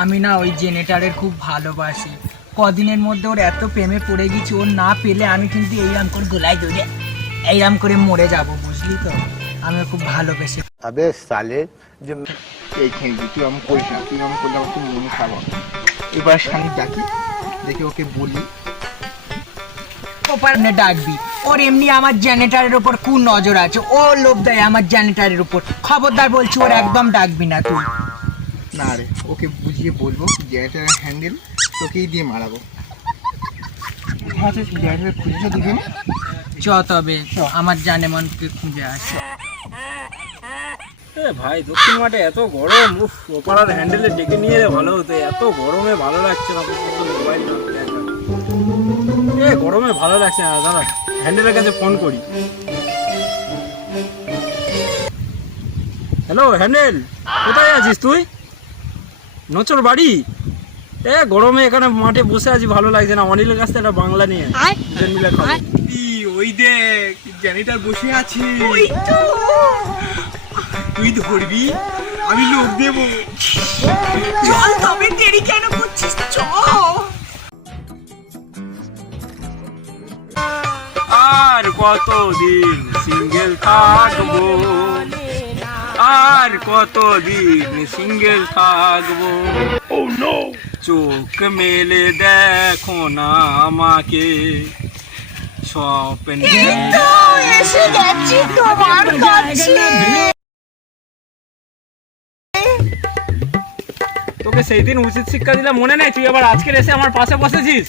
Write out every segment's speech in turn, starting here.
আমি না ওই জেনেটারের খুব ভালোবাসি। কদিনের মধ্যে ওর এত প্রেমে পড়ে গেছি, ওর না পেলে আমি কিন্তু এইরকম করে গোলায় ধরে এইরকম করে মরে যাব, বুঝলি তো? আমি খুব ভালোবেসে। আবে সালে যে এই খেলবি তুই আমি করিস না, তুই আমি করলে আমার খুব মনে খারাপ। এবার স্বামী ডাকি, দেখে ওকে বলি ওপারে ডাকবি। ওর এমনি আমার জেনারেটরের উপর কোন নজর আছে, ও লোভ দেয় আমার জেনারেটরের উপর। খবরদার বলছি, ওর একদম ডাকবি না তুই। না রে, ওকে বুঝিয়ে বলবো জেনারেটারের হ্যান্ডেল তোকেই দিয়ে মারাবো। জেনারেটার খুঁজেছো দুজন? চ তবে আমার জানে মনকে খুঁজে আসে। ভাই দক্ষিণ মাঠে এত গরম, ওপাড়ার হ্যান্ডেলে ডেকে নিয়ে ভালো হতো। এত গরমে ভালো লাগছে না, মোবাইল গরমে ভালো লাগছে না। দাদা হ্যান্ডেলের কাছে ফোন করি। হ্যালো হ্যান্ডেল, কোথায় আছিস তুই? নচর বাড়ি? গরমে এখানে মাঠে বসে আছি, ভালো লাগছে না। অনিলের কাছ থেকে একটা বাংলা নিয়ে মিলে খাবো। ওই দেখ জেনারেটার বসে আছে, তুই ধরবি, আমি লোক দেবো। চল তবে, দেরি কেন করছিস? চল। আর কতদিন সিঙ্গেল থাকবো, আর কতদিন সিঙ্গেল থাকবো। চোখ মেলে দেখো না আমাকে, স্বপ্ন এসে গেছি তোমার কাছে। তোকে সেই দিন উচিত শিক্ষা দিলাম, মনে নেই? তুই আবার আজকে এসে আমার পাশে বসেছিস।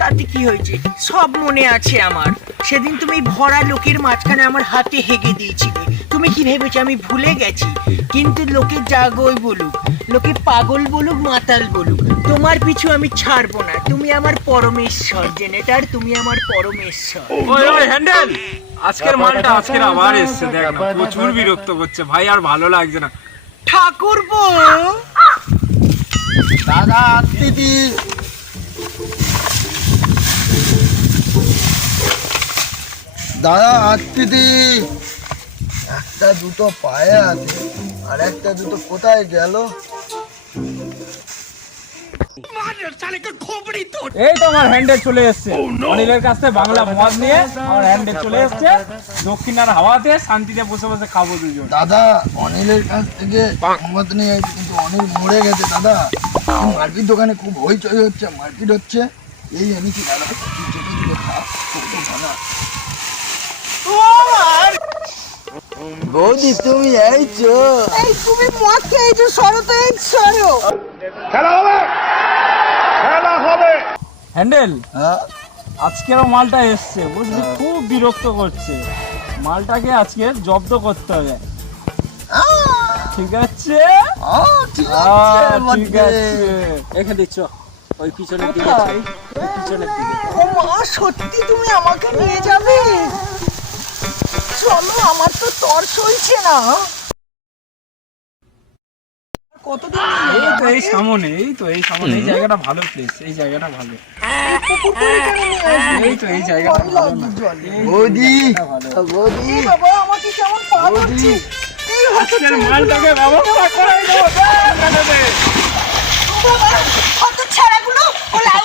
তাতে কি হয়েছে? সব মনে আছে আমার। সেদিন তুমি ভরা লোকের মাঝখানে আমার হাতে হেগে দিয়েছিলে। তুমি কি ভেবেছো আমি ভুলে গেছি? কিন্তু লোকে জাগোই বলুক, লোকে পাগল বলুক, মাতাল বলুক, তোমার পিছু আমি ছাড়বো না। তুমি আমার পরমেশ্বর জেনেটার, তুমি আমার পরমেশ্বর। ওই হ্যান্ডেল, আজকের মালটা আজকের আবার এসছে, দেখ না, প্রচুর বিরক্ত করছে ভাই, আর ভালো লাগছে না। ঠাকুরপো, দাদা দিদি, দাদা দিদি, একটা দুটো পায়ে আছে, আর একটা দুটো কোথায় গেল? এই তো আমার হ্যান্ডেল চলে এসছে। অনিলের কাছ থেকে বাংলা মদ নিয়ে আমার হ্যান্ডেল চলে এসছে। দক্ষিণার হাওয়াতে শান্তিতে বসে বসে খাবো দুজন। দাদা অনিলের কাছ থেকে মত নিয়ে এসেছি, কিন্তু অনিল মরে গেছে দাদা। মার্কেট দোকানে খুব হইচই হচ্ছে, মার্কেট হচ্ছে, এই এনেছি দাদা। বৌদি তুমি এইছো? এই তুমি মদ খেয়েছো, সরো তো, এই সরো। হ্যান্ডেল, হ্যাঁ আজকেরও মালটা এসছে, বুঝলি, খুব বিরক্ত করছে। মালটাকে আজকে জব্দ করতে হবে। ঠিক আছে, ঠিক ঠিক আছে। এখানে দিচ্ছ ওই পিছনের দিকে, ওই পিছনের দিকে। ও মা, সত্যি তুমি আমাকে নিয়ে যাবে? চলো, আমার তো তর সইছে না। কতদিন? এই তো এই সামনে, এই তো এই সামনে, এই জায়গাটা ভালো প্লেস, এই জায়গাটা ভালো। এই তো এই জায়গাটা ভালো না। বৌদি, বৌদি, বাবা আমাকে কেমন পা ধরছে। এই আজকের মালটাকে ব্যবস্থা করে দেবো। বাবা, কত ছাড়াগুলো, ও লাউ